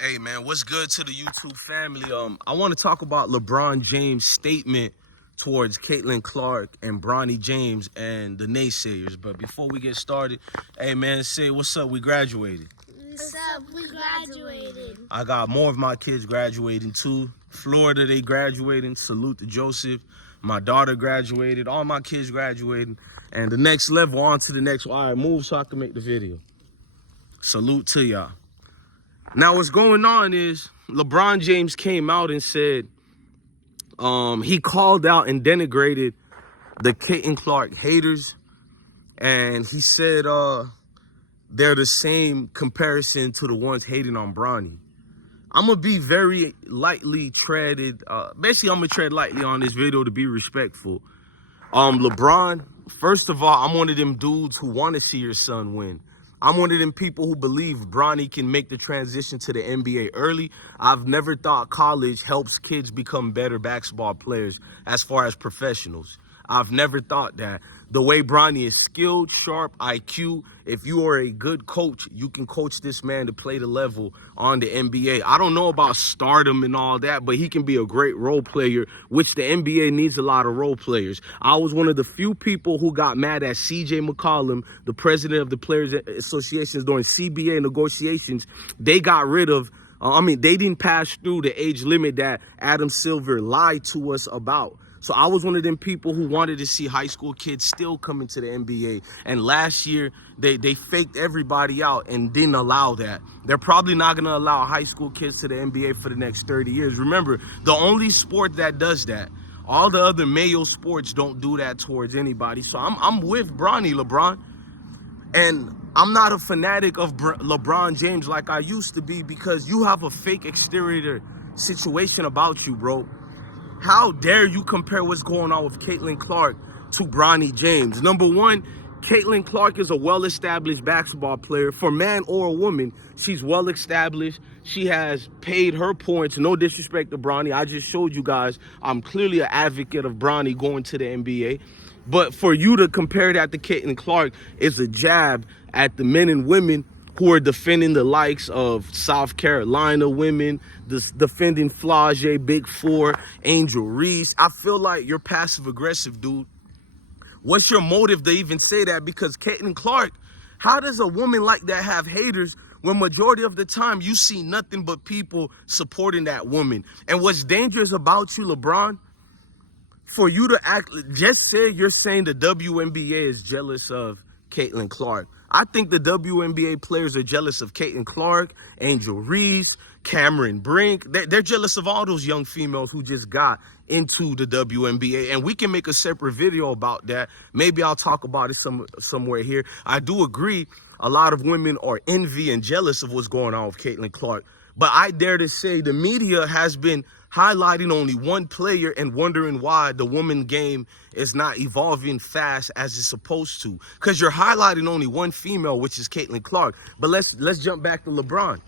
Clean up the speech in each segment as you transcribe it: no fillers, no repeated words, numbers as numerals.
Hey man, what's good to the YouTube family? I want to talk about LeBron James' statement towards Caitlin Clark and Bronny James and the naysayers. But before we get started, hey man, say what's up? We graduated. What's up? We graduated. I got more of my kids graduating too. Florida, they graduating. Salute to Joseph. My daughter graduated. All my kids graduating. And the next level, on to the next one. All right, move so I can make the video. Salute to y'all. Now, what's going on is LeBron James came out and said he called out and denigrated the Caitlin Clark haters. And he said they're the same comparison to the ones hating on Bronny. I'm going to be very lightly treaded. Basically, I'm going to tread lightly on this video to be respectful. LeBron, first of all, I'm one of them dudes who want to see your son win. I'm one of them people who believe Bronny can make the transition to the NBA early. I've never thought college helps kids become better basketball players as far as professionals. I've never thought that. The way Bronny is skilled, sharp, IQ, if you are a good coach, you can coach this man to play the level on the NBA. I don't know about stardom and all that, but he can be a great role player, which the NBA needs a lot of role players. I was one of the few people who got mad at CJ McCollum, the president of the Players Associations, during CBA negotiations. They got rid of, they didn't pass through the age limit that Adam Silver lied to us about. So I was one of them people who wanted to see high school kids still come into the NBA. And last year, they faked everybody out and didn't allow that. They're probably not going to allow high school kids to the NBA for the next 30 years. Remember, the only sport that does that, all the other male sports don't do that towards anybody. So I'm with Bronny, LeBron. And I'm not a fanatic of LeBron James like I used to be, because you have a fake exterior situation about you, bro. How dare you compare what's going on with Caitlin Clark to Bronny James? Number one, Caitlin Clark is a well-established basketball player. For man or a woman, she's well-established. She has paid her points. No disrespect to Bronny. I just showed you guys I'm clearly an advocate of Bronny going to the NBA. But for you to compare that to Caitlin Clark is a jab at the men and women who are defending the likes of South Carolina women, defending Flage, Big Four, Angel Reese. I feel like you're passive-aggressive, dude. What's your motive to even say that? Because Caitlin Clark, how does a woman like that have haters when majority of the time you see nothing but people supporting that woman? And what's dangerous about you, LeBron, for you to act, just say you're saying the WNBA is jealous of Caitlin Clark. I think the WNBA players are jealous of Caitlin Clark, Angel Reese, Cameron Brink. They're jealous of all those young females who just got into the WNBA. And we can make a separate video about that. Maybe I'll talk about it somewhere here. I do agree a lot of women are envy and jealous of what's going on with Caitlin Clark. But I dare to say the media has been highlighting only one player and wondering why the women game is not evolving fast as it's supposed to. Because you're highlighting only one female, which is Caitlin Clark. But let's jump back to LeBron.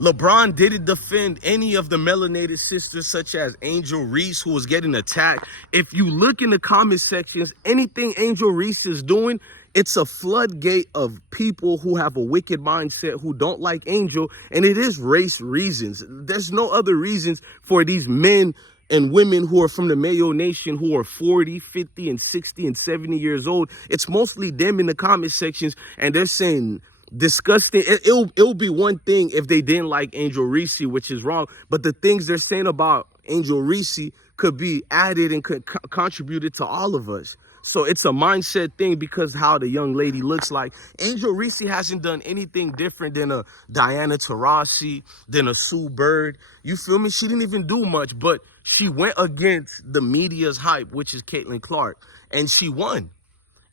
LeBron didn't defend any of the melanated sisters such as Angel Reese, who was getting attacked. If you look in the comment sections, anything Angel Reese is doing, it's a floodgate of people who have a wicked mindset, who don't like Angel, and it is race reasons. There's no other reasons for these men and women who are from the Mayo Nation who are 40, 50, and 60 and 70 years old. It's mostly them in the comment sections, and they're saying disgusting. It'll be one thing if they didn't like Angel Reese, which is wrong, but the things they're saying about Angel Reese could be added and could contributed to all of us. So it's a mindset thing because how the young lady looks like. Angel Reese hasn't done anything different than a Diana Taurasi, than a Sue Bird. You feel me? She didn't even do much, but she went against the media's hype, which is Caitlin Clark, and she won.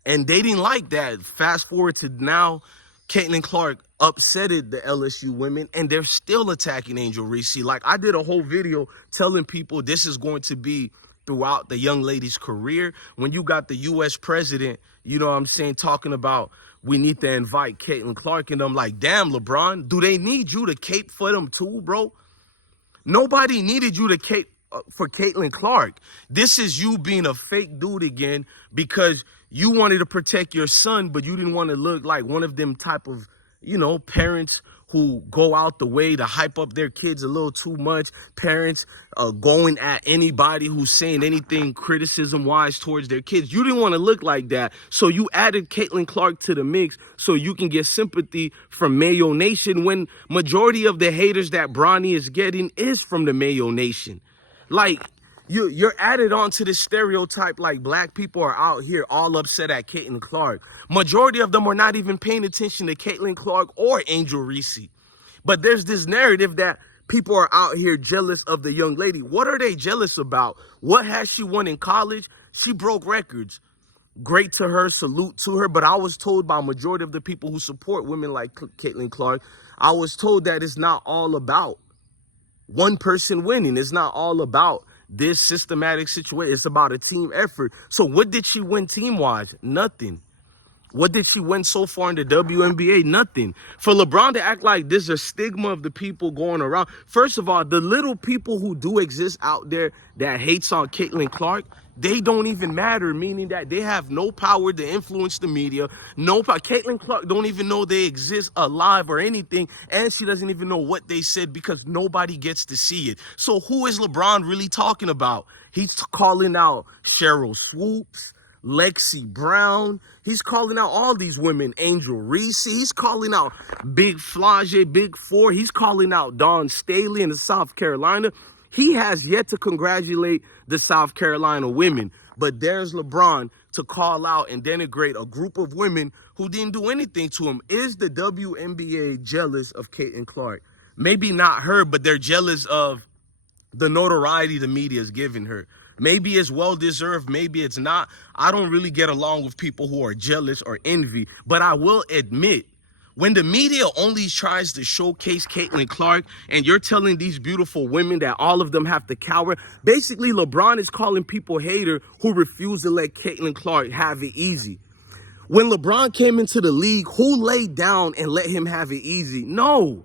And they didn't like that. Fast forward to now, Caitlin Clark upsetted the LSU women, and they're still attacking Angel Reese. Like, I did a whole video telling people this is going to be throughout the young lady's career. When you got the U.S. president, you know what I'm saying, talking about we need to invite Caitlin Clark, and I'm like, damn, LeBron, do they need you to cape for them too, bro? Nobody needed you to cape for Caitlin Clark. This is you being a fake dude again because you wanted to protect your son, but you didn't want to look like one of them type of, you know, parents who go out the way to hype up their kids a little too much. Parents going at anybody who's saying anything criticism-wise towards their kids. You didn't want to look like that, so you added Caitlin Clark to the mix so you can get sympathy from Mayo Nation when majority of the haters that Bronny is getting is from the Mayo Nation. Like, you're added onto this stereotype like black people are out here all upset at Caitlin Clark. Majority of them are not even paying attention to Caitlin Clark or Angel Reese. But there's this narrative that people are out here jealous of the young lady. What are they jealous about? What has she won in college? She broke records. Great to her, salute to her. But I was told by a majority of the people who support women like Caitlin Clark, I was told that it's not all about one person winning. It's not all about this systematic situation. It's about a team effort. So what did she win team-wise? Nothing. What did she win so far in the WNBA? Nothing. For LeBron to act like there's a stigma of the people going around. First of all, the little people who do exist out there that hates on Caitlin Clark, they don't even matter, meaning that they have no power to influence the media. No power. Caitlin Clark don't even know they exist alive or anything, and she doesn't even know what they said because nobody gets to see it. So who is LeBron really talking about? He's calling out Cheryl Swoops, Lexi Brown. He's calling out all these women. Angel Reese. He's calling out Big Flage, Big Four. He's calling out Dawn Staley in the South Carolina. He has yet to congratulate the South Carolina women. But there's LeBron to call out and denigrate a group of women who didn't do anything to him. Is the WNBA jealous of Caitlin Clark? Maybe not her, but they're jealous of the notoriety the media is giving her. Maybe it's well-deserved, maybe it's not. I don't really get along with people who are jealous or envy, but I will admit, when the media only tries to showcase Caitlin Clark and you're telling these beautiful women that all of them have to cower, basically LeBron is calling people hater who refuse to let Caitlin Clark have it easy. When LeBron came into the league, who laid down and let him have it easy? No.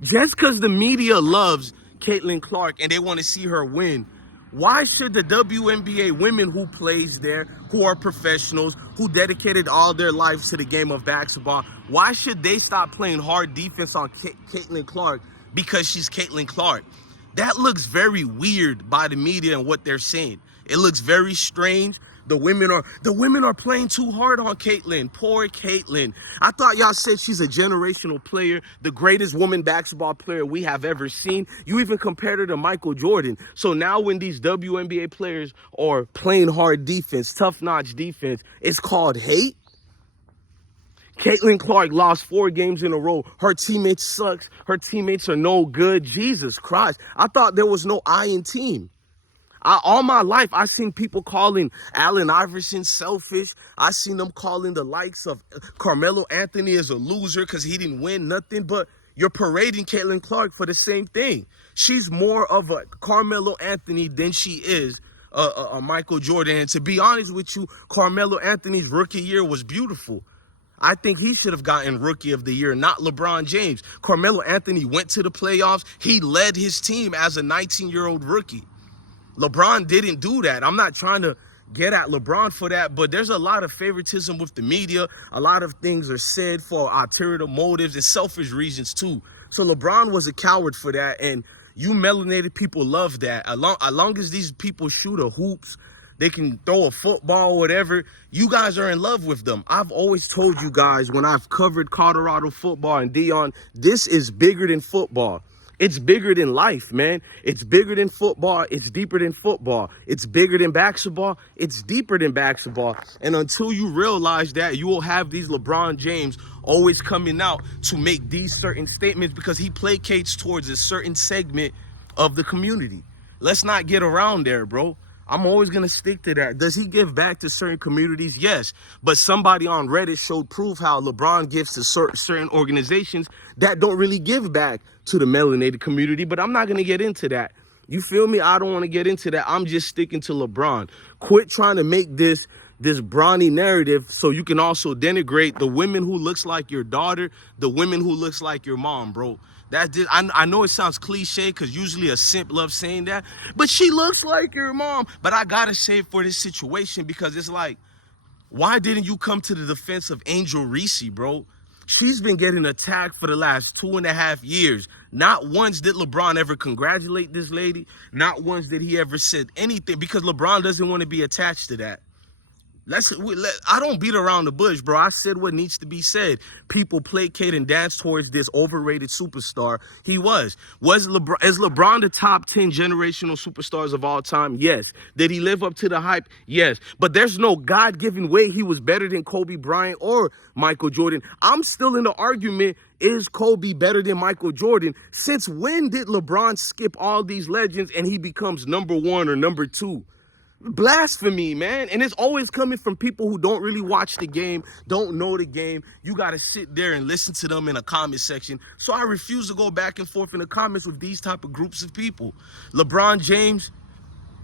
Just because the media loves Caitlin Clark and they want to see her win, why should the WNBA women who plays there, who are professionals, who dedicated all their lives to the game of basketball, why should they stop playing hard defense on Caitlin Clark because she's Caitlin Clark? That looks very weird by the media and what they're saying. It looks very strange. The women are playing too hard on Caitlin. Poor Caitlin. I thought y'all said she's a generational player, the greatest woman basketball player we have ever seen. You even compared her to Michael Jordan. So now when these WNBA players are playing hard defense, tough-notch defense, it's called hate? Caitlin Clark lost 4 games in a row. Her teammates sucks. Her teammates are no good. Jesus Christ. I thought there was no I in team. All my life, I seen people calling Allen Iverson selfish. I seen them calling the likes of Carmelo Anthony as a loser because he didn't win nothing. But you're parading Caitlin Clark for the same thing. She's more of a Carmelo Anthony than she is a Michael Jordan. And to be honest with you, Carmelo Anthony's rookie year was beautiful. I think he should have gotten Rookie of the Year, not LeBron James. Carmelo Anthony went to the playoffs. He led his team as a 19-year-old rookie. LeBron didn't do that. I'm not trying to get at LeBron for that, but there's a lot of favoritism with the media. A lot of things are said for ulterior motives and selfish reasons too. So LeBron was a coward for that, and you melanated people love that. As long as these people shoot a hoops, they can throw a football, whatever, you guys are in love with them. I've always told you guys when I've covered Colorado football and Dion, this is bigger than football. It's bigger than life, man. It's bigger than football. It's deeper than football. It's bigger than basketball. It's deeper than basketball. And until you realize that, you will have these LeBron James always coming out to make these certain statements because he placates towards a certain segment of the community. Let's not get around there, bro. I'm always going to stick to that. Does he give back to certain communities? Yes. But somebody on Reddit showed proof how LeBron gives to certain organizations that don't really give back to the melanated community. But I'm not going to get into that. You feel me? I don't want to get into that. I'm just sticking to LeBron. Quit trying to make this Bronny narrative so you can also denigrate the women who looks like your daughter, the women who looks like your mom, bro. That's just, I know it sounds cliche because usually a simp loves saying that, but she looks like your mom. But I gotta say it for this situation because it's like, why didn't you come to the defense of Angel Reese, bro? She's been getting attacked for the last 2.5 years. Not once did LeBron ever congratulate this lady. Not once did he ever said anything, because LeBron doesn't want to be attached to that. I don't beat around the bush, bro. I said what needs to be said. People placate and dance towards this overrated superstar. He was. Is LeBron the top 10 generational superstars of all time? Yes. Did he live up to the hype? Yes. But there's no God-given way he was better than Kobe Bryant or Michael Jordan. I'm still in the argument, is Kobe better than Michael Jordan? Since when did LeBron skip all these legends and he becomes number 1 or number 2? Blasphemy, man. And it's always coming from people who don't really watch the game, don't know the game. You got to sit there and listen to them in a comment section. So I refuse to go back and forth in the comments with these type of groups of people. LeBron James,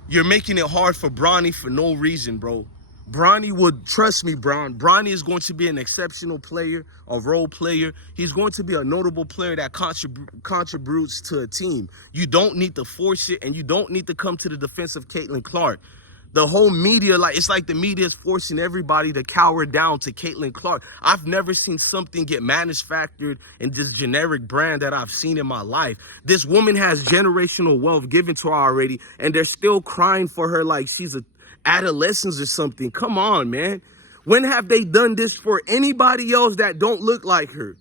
you're making it hard for Bronny for no reason, bro. Bronny would, trust me, Bronny is going to be an exceptional player, a role player. He's going to be a notable player that contributes to a team. You don't need to force it, and you don't need to come to the defense of Caitlin Clark. The whole media, it's like the media is forcing everybody to cower down to Caitlin Clark. I've never seen something get manufactured in this generic brand that I've seen in my life. This woman has generational wealth given to her already, and they're still crying for her like she's a adolescent or something. Come on, man. When have they done this for anybody else that don't look like her?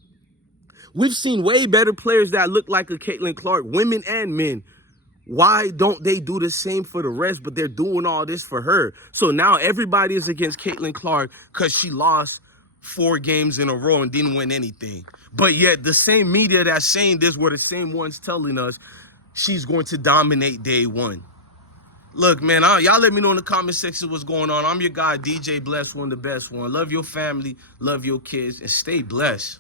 We've seen way better players that look like a Caitlin Clark, women and men. Why don't they do the same for the rest, but they're doing all this for her? So now everybody is against Caitlin Clark because she lost 4 games in a row and didn't win anything. But yet the same media that's saying this were the same ones telling us she's going to dominate day 1. Look, man, y'all let me know in the comment section what's going on. I'm your guy, DJ Bless, one of the best one. Love your family, love your kids, and stay blessed.